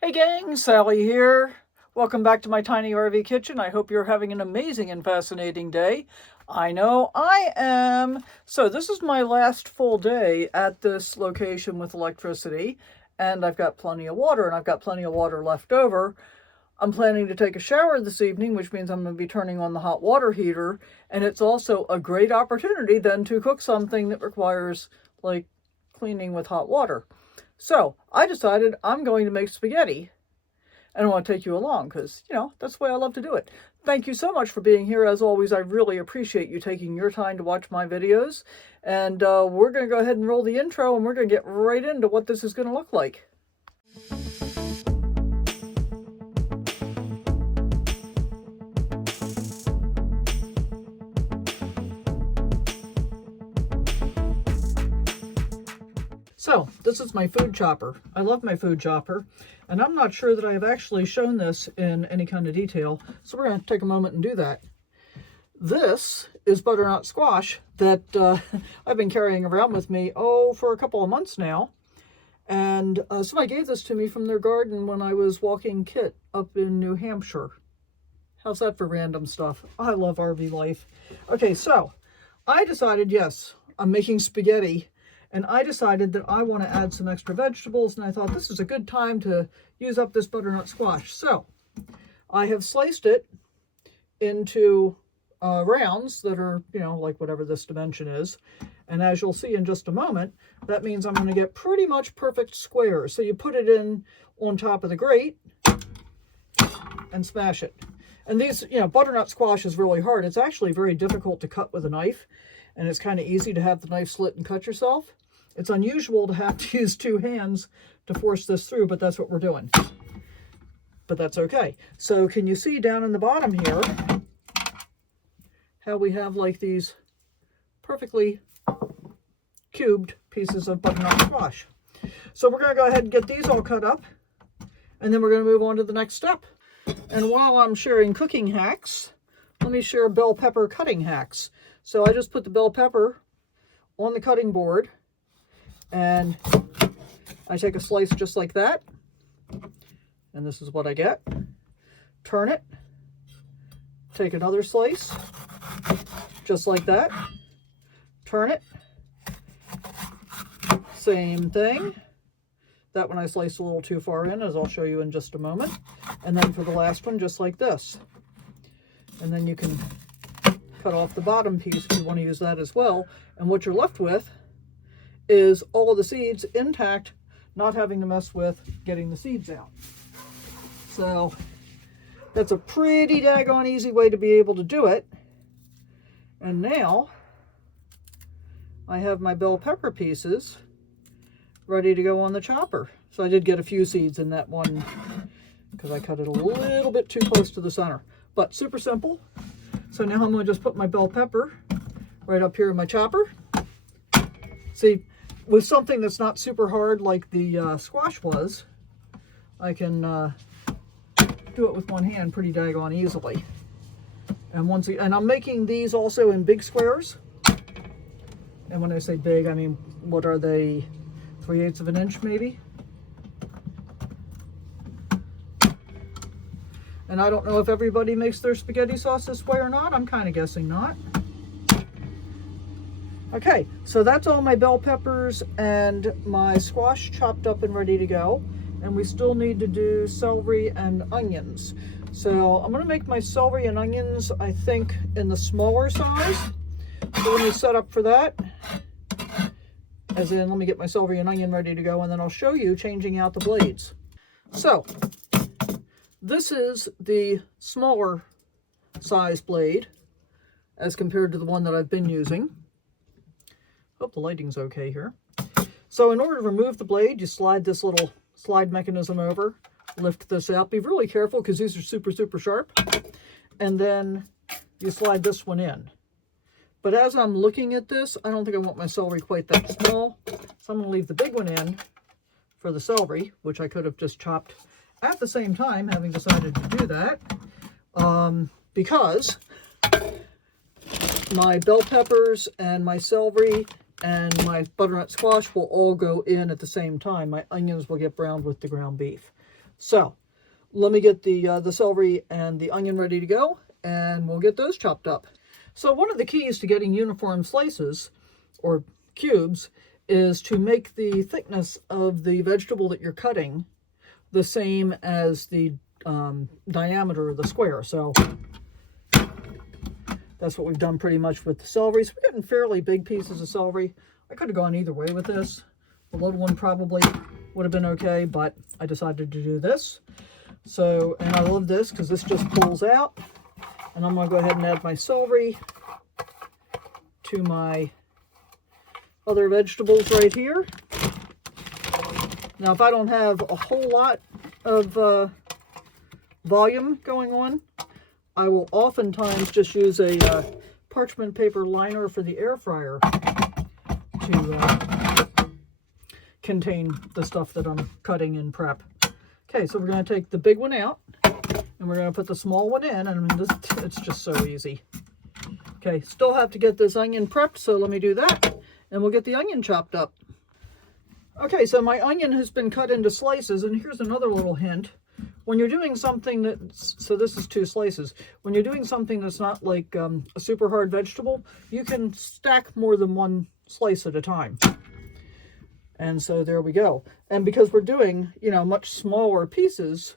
Hey gang, Sally here. Welcome back to my tiny RV kitchen. I hope you're having an amazing and fascinating day. I know I am. So this is my last full day at this location with electricity, and I've got plenty of water, and I've got plenty of water left over. I'm planning to take a shower this evening, which means I'm going to be turning on the hot water heater, and it's also a great opportunity then to cook something that requires, like, cleaning with hot water. So I decided I'm going to make spaghetti, and I want to take you along because, that's the way I love to do it. Thank you so much for being here. As always, I really appreciate you taking your time to watch my videos. And we're going to go ahead and roll the intro, and we're going to get right into what this is going to look like. So, this is my food chopper. I love my food chopper, and I'm not sure that I have actually shown this in any kind of detail, so we're going to take a moment and do that. This is butternut squash that I've been carrying around with me, for a couple of months now, and somebody gave this to me from their garden when I was walking Kit up in New Hampshire. How's that for random stuff? I love RV life. Okay, so I decided, yes, I'm making spaghetti. And I decided that I want to add some extra vegetables, and I thought this is a good time to use up this butternut squash. So I have sliced it into rounds that are, like whatever this dimension is. And as you'll see in just a moment, that means I'm going to get pretty much perfect squares. So you put it in on top of the grate and smash it. And these, butternut squash is really hard. It's actually very difficult to cut with a knife. And it's kind of easy to have the knife slit and cut yourself. It's unusual to have to use two hands to force this through, but that's what we're doing. But that's okay. So can you see down in the bottom here how we have like these perfectly cubed pieces of butternut squash? So we're going to go ahead and get these all cut up, and then we're going to move on to the next step. And while I'm sharing cooking hacks, let me share bell pepper cutting hacks. So I just put the bell pepper on the cutting board, and I take a slice just like that, and this is what I get. Turn it, take another slice, just like that, turn it, same thing. That one I sliced a little too far in, as I'll show you in just a moment. And then for the last one, just like this. And then you can cut off the bottom piece if you want to use that as well. And what you're left with is all of the seeds intact, not having to mess with getting the seeds out. So that's a pretty daggone easy way to be able to do it. And now I have my bell pepper pieces ready to go on the chopper. So I did get a few seeds in that one because I cut it a little bit too close to the center, but super simple. So now I'm going to just put my bell pepper right up here in my chopper. See, with something that's not super hard like the squash was, I can do it with one hand pretty daggone easily. And I'm making these also in big squares. And when I say big, I mean, what are they, 3/8 of an inch maybe? And I don't know if everybody makes their spaghetti sauce this way or not. I'm kind of guessing not. Okay, so that's all my bell peppers and my squash chopped up and ready to go. And we still need to do celery and onions. So I'm going to make my celery and onions, I think, in the smaller size. So let me set up for that. As in, let me get my celery and onion ready to go, and then I'll show you changing out the blades. So this is the smaller size blade as compared to the one that I've been using. Hope the lighting's okay here. So in order to remove the blade, you slide this little slide mechanism over, lift this out. Be really careful because these are super, super sharp. And then you slide this one in. But as I'm looking at this, I don't think I want my celery quite that small. So I'm going to leave the big one in for the celery, which I could have just chopped at the same time, having decided to do that, because my bell peppers and my celery and my butternut squash will all go in at the same time. My onions will get browned with the ground beef. So let me get the celery and the onion ready to go, and we'll get those chopped up. So one of the keys to getting uniform slices or cubes is to make the thickness of the vegetable that you're cutting the same as the diameter of the square. So that's what we've done pretty much with the celery. So we're getting fairly big pieces of celery. I could have gone either way with this. The little one probably would have been okay, but I decided to do this. So, and I love this because this just pulls out. And I'm going to go ahead and add my celery to my other vegetables right here. Now, if I don't have a whole lot of volume going on, I will oftentimes just use a parchment paper liner for the air fryer to contain the stuff that I'm cutting in prep. Okay, so we're going to take the big one out, and we're going to put the small one in. I mean, it's just so easy. Okay, still have to get this onion prepped, so let me do that, and we'll get the onion chopped up. Okay, so my onion has been cut into slices, and here's another little hint. When you're doing something that's, so this is 2 slices. When you're doing something that's not like a super hard vegetable, you can stack more than 1 slice at a time. And so there we go. And because we're doing, you know, much smaller pieces,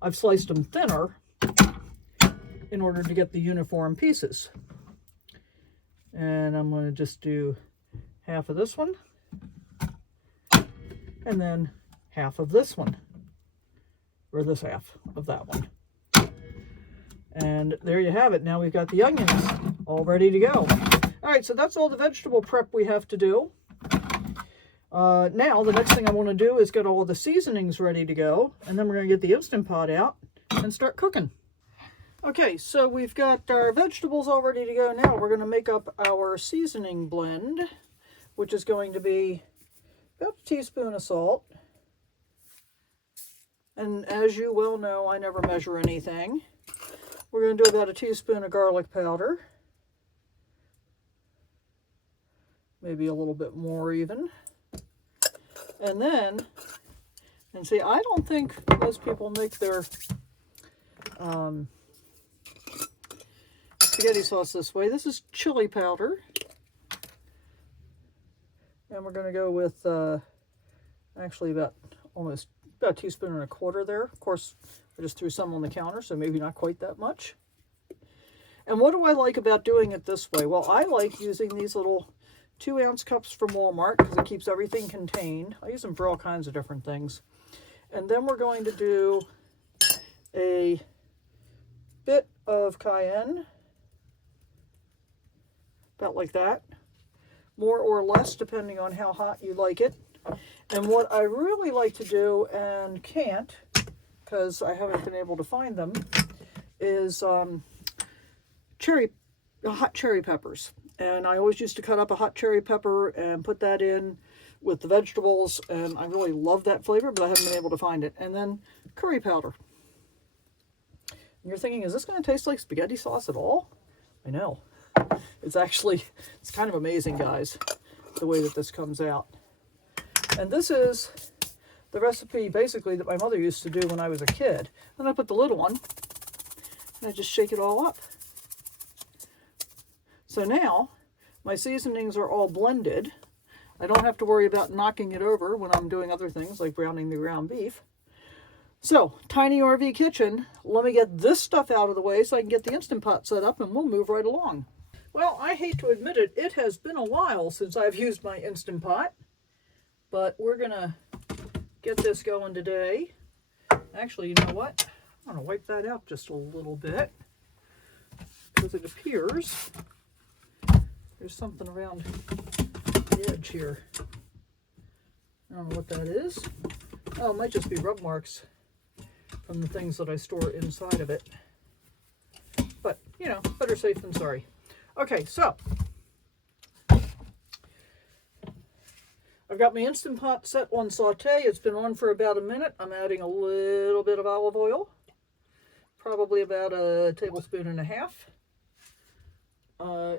I've sliced them thinner in order to get the uniform pieces. And I'm going to just do half of this one, and then half of this one, or this half of that one. And there you have it. Now we've got the onions all ready to go. All right, so that's all the vegetable prep we have to do. Now the next thing I want to do is get all the seasonings ready to go, and then we're going to get the Instant Pot out and start cooking. Okay, so we've got our vegetables all ready to go. Now we're going to make up our seasoning blend, which is going to be about a teaspoon of salt. And as you well know, I never measure anything. We're going to do about a teaspoon of garlic powder. Maybe a little bit more even. And then, and see, I don't think most people make their spaghetti sauce this way. This is chili powder. And we're going to go with actually about a teaspoon and a quarter there. Of course, I just threw some on the counter, so maybe not quite that much. And what do I like about doing it this way? Well, I like using these little 2-ounce cups from Walmart because it keeps everything contained. I use them for all kinds of different things. And then we're going to do a bit of cayenne, about like that, more or less depending on how hot you like it. And what I really like to do, and can't because I haven't been able to find them, is hot cherry peppers. And I always used to cut up a hot cherry pepper and put that in with the vegetables, and I really love that flavor, but I haven't been able to find it. And then curry powder. And you're thinking, is this going to taste like spaghetti sauce at all? I know. It's kind of amazing, guys, the way that this comes out. And this is the recipe, basically, that my mother used to do when I was a kid. Then I put the lid on, and I just shake it all up. So now, my seasonings are all blended. I don't have to worry about knocking it over when I'm doing other things, like browning the ground beef. So, tiny RV kitchen, let me get this stuff out of the way so I can get the Instant Pot set up, and we'll move right along. Well, I hate to admit it, it has been a while since I've used my Instant Pot, but we're going to get this going today. Actually, you know what? I'm going to wipe that out just a little bit, because it appears there's something around the edge here. I don't know what that is. Oh, it might just be rub marks from the things that I store inside of it. But, you know, better safe than sorry. Okay, so I've got my Instant Pot set on saute. It's been on for about a minute. I'm adding a little bit of olive oil, probably about a tablespoon and a half.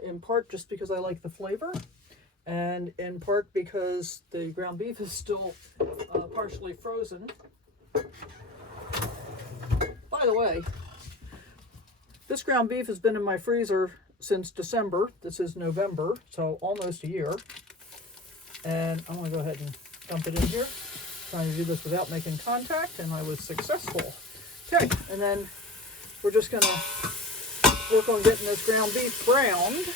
In part just because I like the flavor, and in part because the ground beef is still partially frozen. By the way, this ground beef has been in my freezer since December. This is November, so almost a year. And I'm going to go ahead and dump it in here. Trying to do this without making contact, and I was successful. Okay, and then we're just going to work on getting this ground beef browned.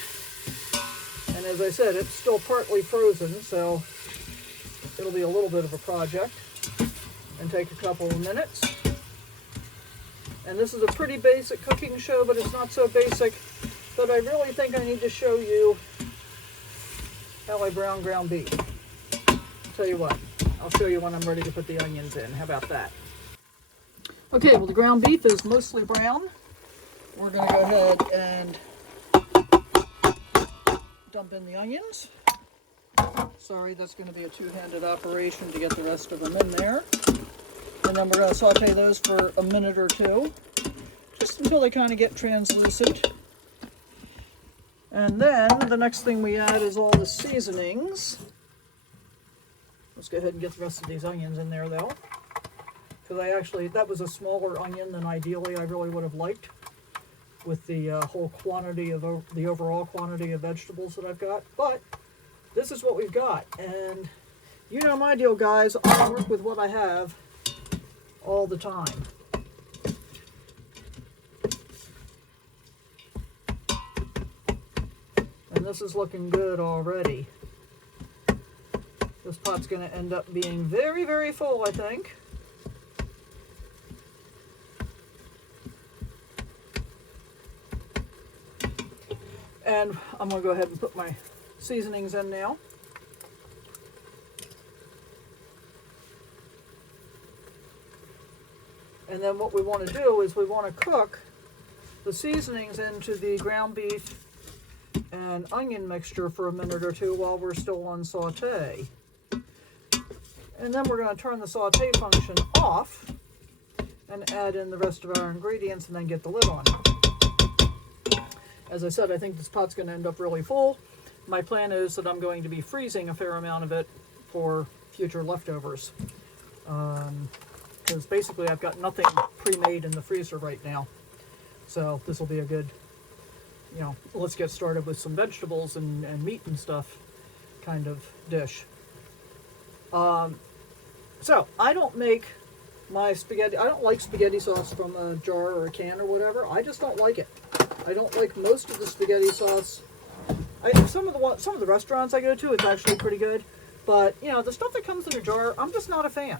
And as I said, it's still partly frozen, so it'll be a little bit of a project and take a couple of minutes. And this is a pretty basic cooking show, but it's not so basic that I really think I need to show you how I brown ground beef. Tell you what, I'll show you when I'm ready to put the onions in. How about that? Okay, well, the ground beef is mostly brown. We're going to go ahead and dump in the onions. Sorry, that's going to be a two-handed operation to get the rest of them in there. And then we're going to saute those for a minute or two, just until they kind of get translucent. And then the next thing we add is all the seasonings. Let's go ahead and get the rest of these onions in there though, because that was a smaller onion than ideally I really would have liked with the whole quantity of the overall quantity of vegetables that I've got. But this is what we've got, and you know my deal, guys. I work with what I have all the time. And this is looking good already. This pot's going to end up being very, very full, I think. And I'm going to go ahead and put my seasonings in now. And then what we want to do is we want to cook the seasonings into the ground beef and onion mixture for a minute or two while we're still on saute. And then we're going to turn the saute function off and add in the rest of our ingredients and then get the lid on. As I said, I think this pot's going to end up really full. My plan is that I'm going to be freezing a fair amount of it for future leftovers. Because basically I've got nothing pre-made in the freezer right now. So this will be a good, let's get started with some vegetables and meat and stuff kind of dish. So I don't make my spaghetti, I don't like spaghetti sauce from a jar or a can or whatever. I just don't like it. I don't like most of the spaghetti sauce. Some of the restaurants I go to, it's actually pretty good. But, the stuff that comes in a jar, I'm just not a fan.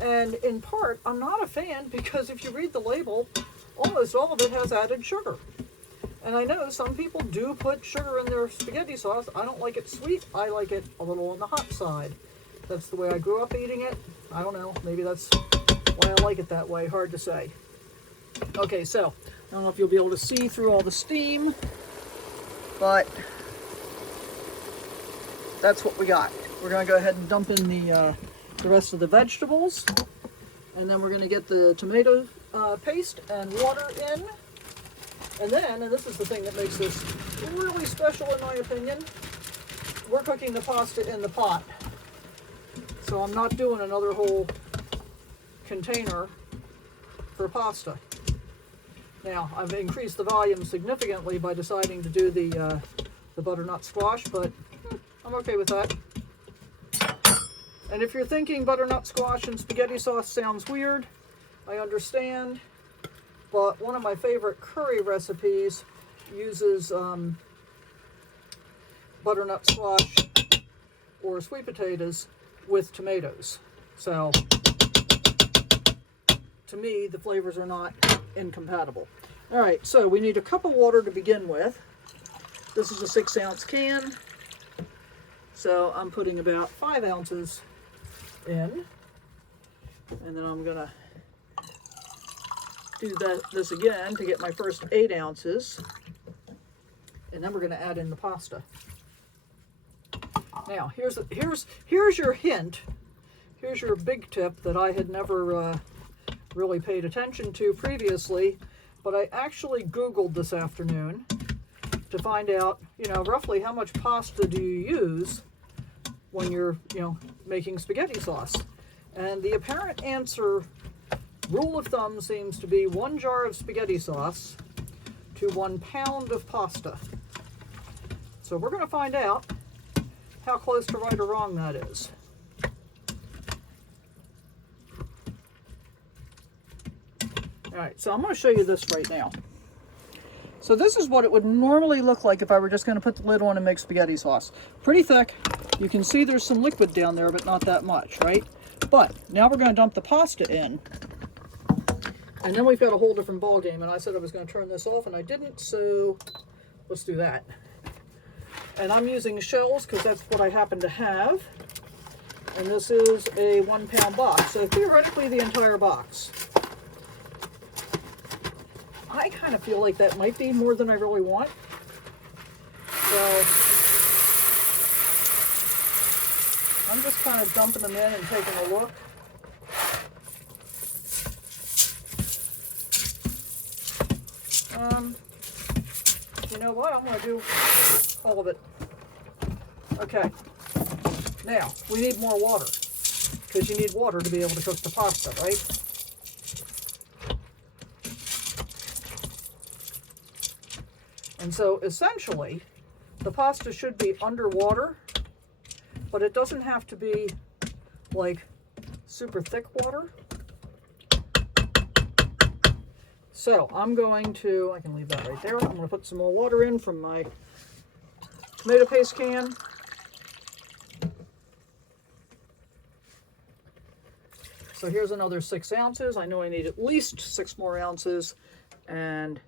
And in part, I'm not a fan because if you read the label, almost all of it has added sugar. And I know some people do put sugar in their spaghetti sauce. I don't like it sweet. I like it a little on the hot side. That's the way I grew up eating it. I don't know. Maybe that's why I like it that way. Hard to say. Okay, so I don't know if you'll be able to see through all the steam, but that's what we got. We're going to go ahead and dump in the rest of the vegetables, and then we're going to get the tomato paste and water in. And then, and this is the thing that makes this really special in my opinion, we're cooking the pasta in the pot. So I'm not doing another whole container for pasta. Now, I've increased the volume significantly by deciding to do the butternut squash, but I'm okay with that. And if you're thinking butternut squash and spaghetti sauce sounds weird, I understand. But one of my favorite curry recipes uses butternut squash or sweet potatoes with tomatoes. So, to me, the flavors are not incompatible. All right, so we need a cup of water to begin with. This is a 6-ounce can. So I'm putting about 5 ounces in. And then I'm going to do this again to get my first 8 ounces. And then we're going to add in the pasta. Now, here's your hint. Here's your big tip that I had never really paid attention to previously, but I actually Googled this afternoon to find out, roughly how much pasta do you use when you're, making spaghetti sauce. And the apparent answer rule of thumb seems to be 1 jar of spaghetti sauce to 1 pound of pasta. So we're going to find out how close to right or wrong that is. All right, so I'm going to show you this right now. So this is what it would normally look like if I were just going to put the lid on and make spaghetti sauce. Pretty thick. You can see there's some liquid down there, but not that much, right? But now we're going to dump the pasta in. And then we've got a whole different ball game. And I said I was going to turn this off, and I didn't, so let's do that. And I'm using shells because that's what I happen to have. And this is a 1 pound box. So theoretically, the entire box. I kind of feel like that might be more than I really want. So I'm just kind of dumping them in and taking a look. You know what? I'm going to do all of it. Okay. Now, we need more water, because you need water to be able to cook the pasta, right? And so, essentially, the pasta should be underwater, but it doesn't have to be, like, super thick water. So I'm going to, I can leave that right there. I'm going to put some more water in from my tomato paste can. So here's another 6 ounces. I know I need at least 6 more ounces, and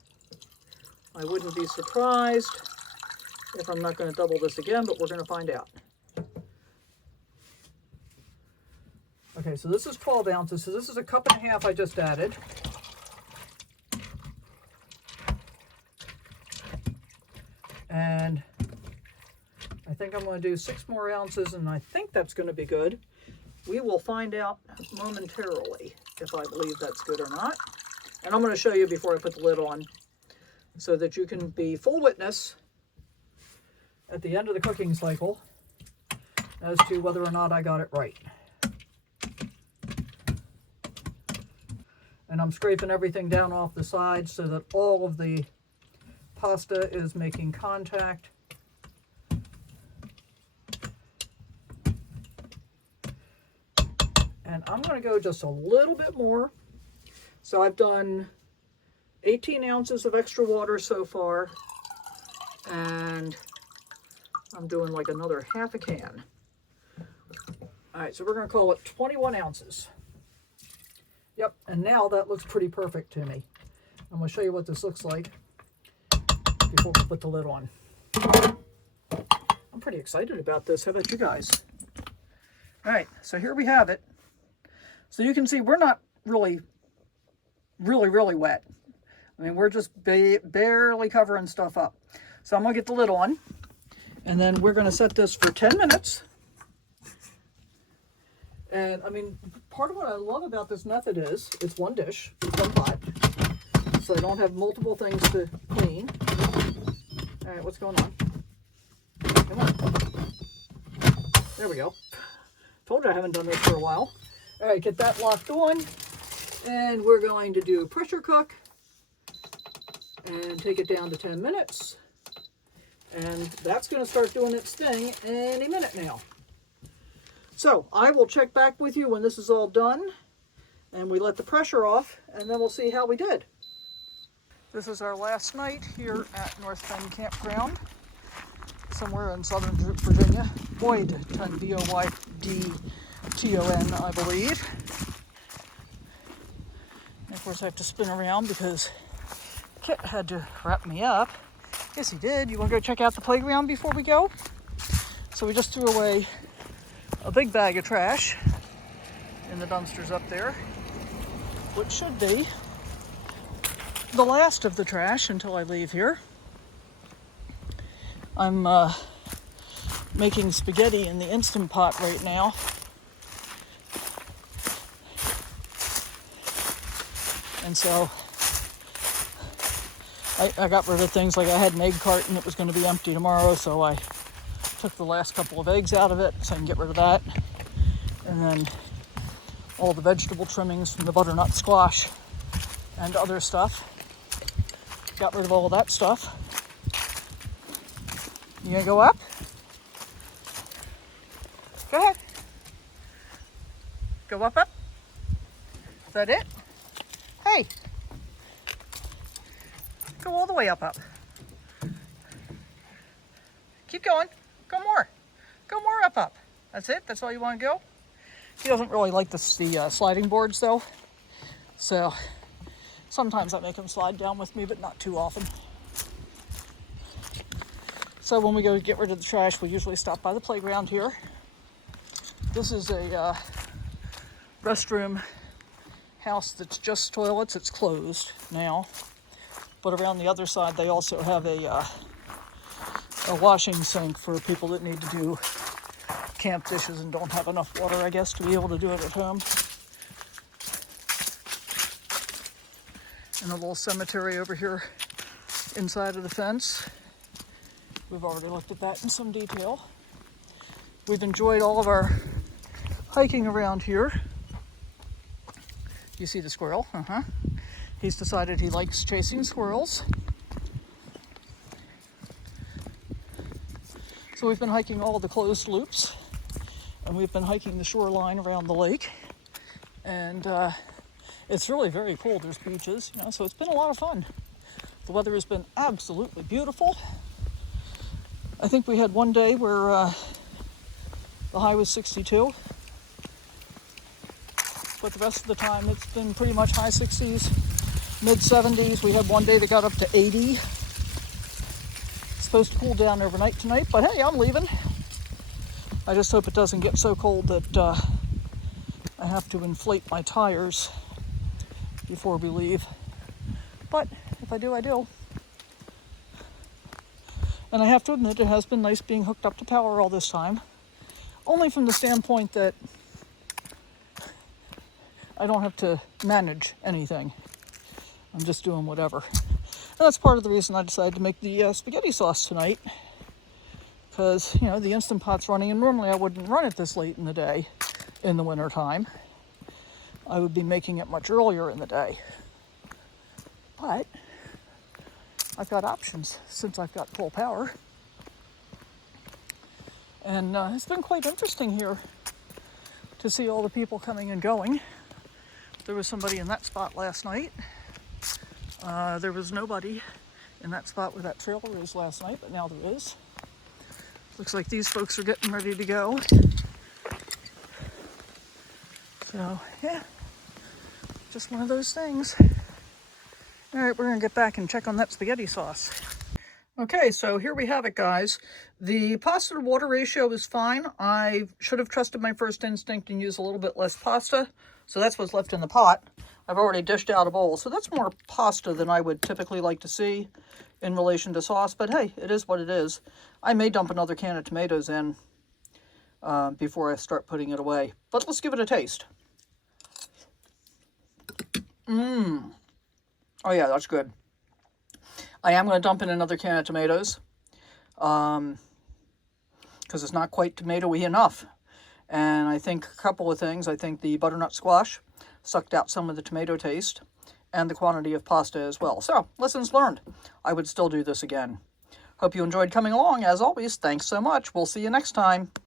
I wouldn't be surprised if I'm not going to double this again, but we're going to find out. Okay, so this is 12 ounces. So this is a 1.5 cups I just added. And I think I'm going to do 6 more ounces, and I think that's going to be good. We will find out momentarily if I believe that's good or not. And I'm going to show you before I put the lid on so that you can be full witness at the end of the cooking cycle as to whether or not I got it right. And I'm scraping everything down off the side so that all of the pasta is making contact. And I'm going to go just a little bit more. So I've done 18 ounces of extra water so far, and I'm doing like another 1/2 can. All right, so we're going to call it 21 ounces. Yep, and now that looks pretty perfect to me. I'm going to show you what this looks like before we put the lid on. I'm pretty excited about this. How about you guys? All right, so here we have it. So you can see we're not really wet. I mean, we're just barely covering stuff up. So I'm going to get the lid on, and then we're going to set this for 10 minutes. And I mean, part of what I love about this method is it's one dish, it's one pot. So I don't have multiple things to clean. All right, what's going on? Come on. There we go. Told you I haven't done this for a while. All right, get that locked on. And we're going to do pressure cook and take it down to 10 minutes. And that's going to start doing its thing any minute now. So I will check back with you when this is all done and we let the pressure off, and then we'll see how we did. This is our last night here at North Bend Campground, somewhere in Southern Virginia. Boydton, B-O-Y-D-T-O-N, I believe. And of course I have to spin around because Kit had to wrap me up. Yes, he did. You want to go check out the playground before we go? So we just threw away a big bag of trash in the dumpsters up there, which should be the last of the trash until I leave here. I'm making spaghetti in the Instant Pot right now. And so I got rid of things like I had an egg carton that was going to be empty tomorrow, so I took the last couple of eggs out of it so I can get rid of that. And then all the vegetable trimmings from the butternut squash and other stuff. Got rid of all of that stuff. You gonna go up? Go ahead. Go up. Is that it? Hey. Go all the way up. Keep going. Go more. Go more up. That's it? That's all you want to go? He doesn't really like the sliding boards though. So sometimes I make him slide down with me, but not too often. So when we go to get rid of the trash, we usually stop by the playground here. This is a restroom house that's just toilets. It's closed now. But around the other side, they also have a washing sink for people that need to do camp dishes and don't have enough water, I guess, to be able to do it at home. And a little cemetery over here inside of the fence. We've already looked at that in some detail. We've enjoyed all of our hiking around here. You see the squirrel? He's decided he likes chasing squirrels. So we've been hiking all the closed loops, and we've been hiking the shoreline around the lake. And it's really very cool. There's beaches, so it's been a lot of fun. The weather has been absolutely beautiful. I think we had one day where the high was 62. But the rest of the time it's been pretty much high 60s, mid 70s. We had one day that got up to 80. It's supposed to cool down overnight tonight, but hey, I'm leaving. I just hope it doesn't get so cold that I have to inflate my tires before we leave. But if I do, I do. And I have to admit, it has been nice being hooked up to power all this time. Only from the standpoint that I don't have to manage anything. I'm just doing whatever. And that's part of the reason I decided to make the spaghetti sauce tonight. Because, the Instant Pot's running, and normally I wouldn't run it this late in the day in the winter time. I would be making it much earlier in the day. But I've got options since I've got full power. And it's been quite interesting here to see all the people coming and going. There was somebody in that spot last night. There was nobody in that spot where that trailer is last night, but now there is. Looks like these folks are getting ready to go. So, yeah, just one of those things. All right, we're gonna get back and check on that spaghetti sauce. Okay, so here we have it, guys. The pasta to water ratio is fine. I should have trusted my first instinct and used a little bit less pasta. So that's what's left in the pot. I've already dished out a bowl. So that's more pasta than I would typically like to see in relation to sauce. But hey, it is what it is. I may dump another can of tomatoes in before I start putting it away. But let's give it a taste. Oh yeah, that's good. I am going to dump in another can of tomatoes because it's not quite tomatoey enough. And I think a couple of things. I think the butternut squash sucked out some of the tomato taste and the quantity of pasta as well. So, lessons learned. I would still do this again. Hope you enjoyed coming along. As always, thanks so much. We'll see you next time.